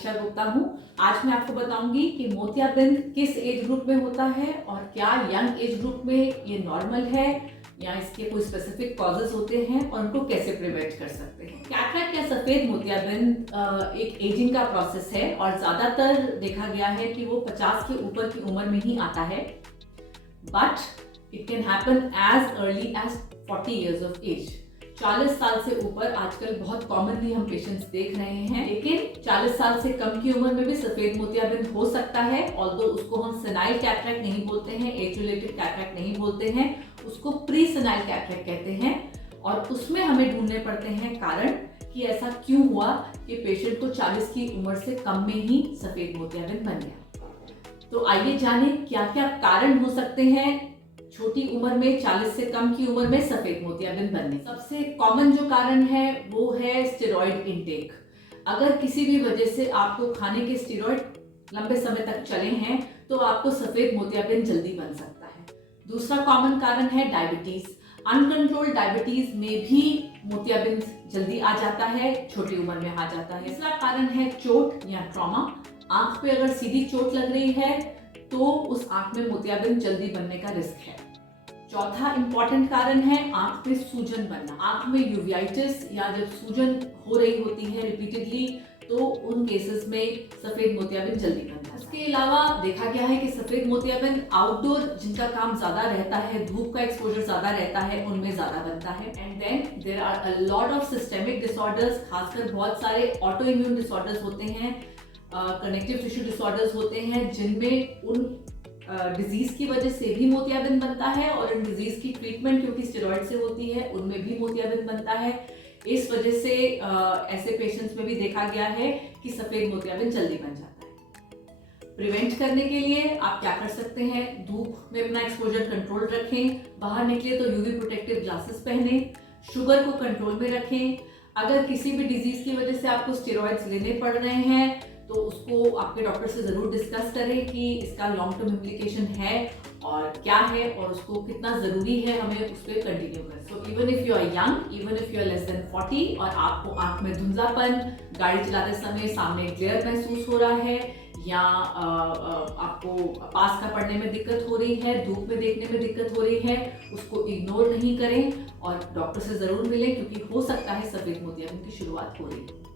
आयशा गुप्ता हूँ। आज मैं आपको बताऊंगी कि मोतियाबिंद किस एज ग्रुप में होता है और क्या यंग एज ग्रुप में ये नॉर्मल है या इसके कोई स्पेसिफिक कॉजेज होते हैं और उनको कैसे प्रिवेंट कर सकते हैं। कैटरैक्ट या सफेद मोतियाबिंद एक एजिंग का प्रोसेस है और ज्यादातर देखा गया है कि वो 50 के ऊपर की उम्र में ही आता है, but it can happen as early as 40 years of age। 40 साल से ऊपर आजकल बहुत कॉमनली हम पेशेंट्स देख रहे हैं, लेकिन 40 साल से कम की उम्र में भी सफेद मोतियाबिंद हो सकता है। ऑल्दो उसको हम सेनाइल कैटरैक्ट नहीं बोलते हैं, एज रिलेटेड कैटरैक्ट नहीं बोलते हैं, उसको प्री सेनाइल कैटरैक्ट कहते हैं। और उसमें हमें ढूंढने पड़ते हैं कारण कि ऐसा क्यों हुआ कि पेशेंट को 40 की उम्र से कम में ही सफेद मोतियाबिंद बन गया। तो आइए जाने क्या क्या कारण हो सकते हैं छोटी उम्र में 40 से कम की उम्र में सफेद मोतियाबिंद बनने। सबसे कॉमन जो कारण है वो है स्टेरॉइड इनटेक। अगर किसी भी वजह से आपको खाने के स्टेरॉइड लंबे समय तक चले हैं तो आपको सफेद मोतियाबिंद जल्दी बन सकता है। दूसरा कॉमन कारण है डायबिटीज। अनकंट्रोल्ड डायबिटीज में भी मोतियाबिंद जल्दी आ जाता है, छोटी उम्र में आ जाता है। तीसरा कारण है चोट या ट्रॉमा। आंख पे अगर सीधी चोट लग रही है तो उस आंख में मोतियाबिंद जल्दी बनने का रिस्क है। चौथा इंपॉर्टेंट कारण है आंख में सूजन बनना। आंख में यूवियाइटिस या जब सूजन हो रही होती है रिपीटेडली तो उन केसेस में सफेद मोतियाबिंद जल्दी बनता है। इसके अलावा देखा गया है कि सफेद मोतियाबिंद आउटडोर जिनका काम ज्यादा रहता है, धूप का एक्सपोजर ज्यादा रहता है, उनमें ज्यादा बनता है। And then there are a lot of systemic disorders, खासकर बहुत सारे ऑटो इम्यून डिसऑर्डर्स होते हैं, कनेक्टिव टिश्यू डिसऑर्डर्स होते हैं जिनमें उन डिजीज की वजह से भी मोतियाबिंद बनता है और इन डिजीज की ट्रीटमेंट क्योंकि स्टेरॉइड से होती है उनमें भी मोतियाबिंद बनता है। इस वजह से ऐसे पेशेंट्स में भी देखा गया है कि सफेद मोतियाबिंद जल्दी बन जाता है। प्रिवेंट करने के लिए आप क्या कर सकते हैं? धूप में अपना एक्सपोजर कंट्रोल रखें, बाहर निकले तो यूवी प्रोटेक्टिव ग्लासेस पहने, शुगर को कंट्रोल में रखें। अगर किसी भी डिजीज की वजह से आपको स्टेरॉइड्स लेने पड़ रहे हैं तो उसको आपके डॉक्टर से जरूर डिस्कस करें कि इसका लॉन्ग टर्म इम्प्लीकेशन है और क्या है और उसको कितना जरूरी है हमें उस पर कंटिन्यू करें। So even if you are young, even if you are less than 40 और आपको आंख में धुंधलापन, गाड़ी चलाते समय सामने ग्लेयर महसूस हो रहा है या आपको पास का पढ़ने में दिक्कत हो रही है, धूप में देखने में दिक्कत हो रही है, उसको इग्नोर नहीं करें और डॉक्टर से जरूर मिलें क्योंकि हो सकता है सफेद मोतियाबिंद की शुरुआत हो रही है।